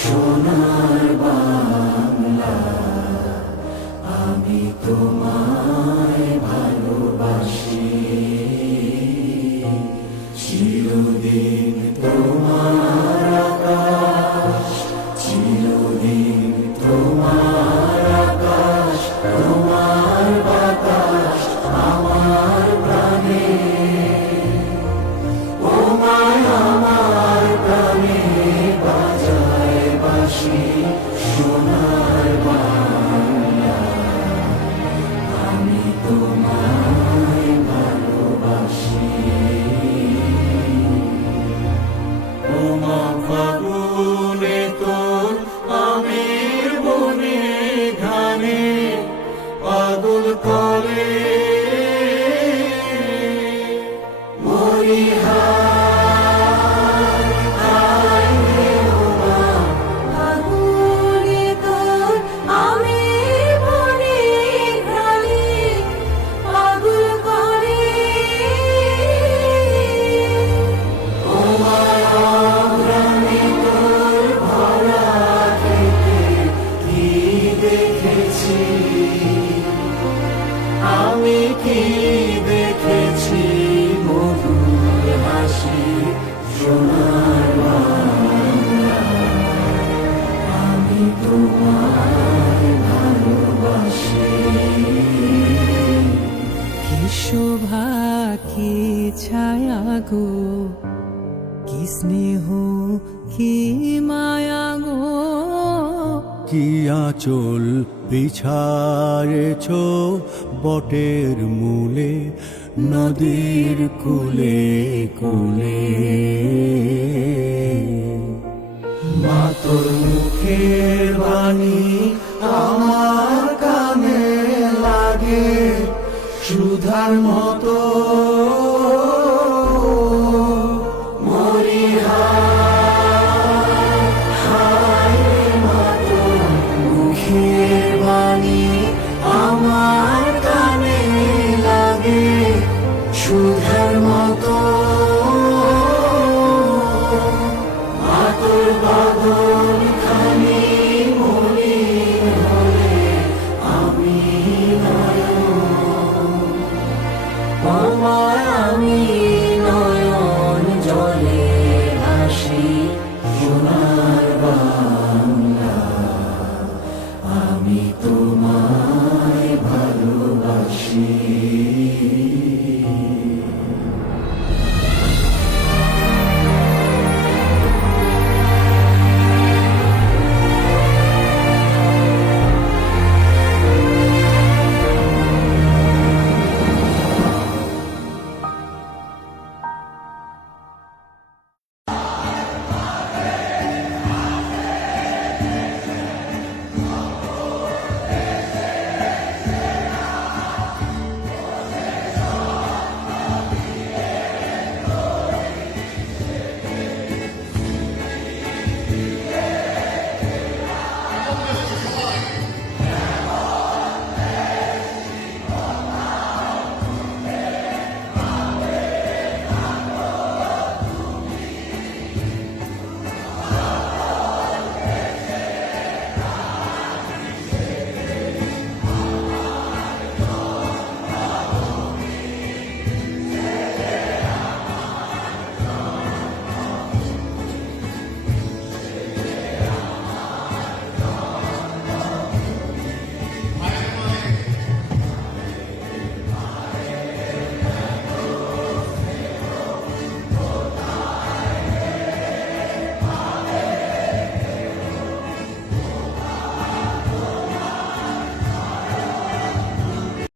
সোনার বাংলা, আমি তোমায় ভালোবাসি। চিরদিন তোমার আকাশ, চিরদিন তোমার আকাশ, তোমার বাতাস আমার প্রাণে। ও মায় আমার প্রাণে বাজায় বাঁশি সোনার বাংলা, আমি তোমায় ভালোবাসি। ও মা ফাগুনে তোর আমের বনে ঘানে পাগল করে মরি ফাগুনে তোর আমের বনে ঘ্রাণে পাগল করে। ও আমি তোর ভরা খেতে কি দেখেছি, আমি কি দেখেছি মধুর হাসি সোনার বাংলা, আমি তোমায় ভালোবাসি। কি শোভা কি ছায়া গো, কি স্নেহ কি মায়া গো, কি আঁচল বিছায়েছ বটের মূলে নদীর কূলে কূলে। মা তোর মুখের বাণী আমার কানে লাগে সুধার মতো, মরি হায় মা তোর মুখের বাণী আমার কানে লাগে সুধার মতো। মা তোর বাঁধন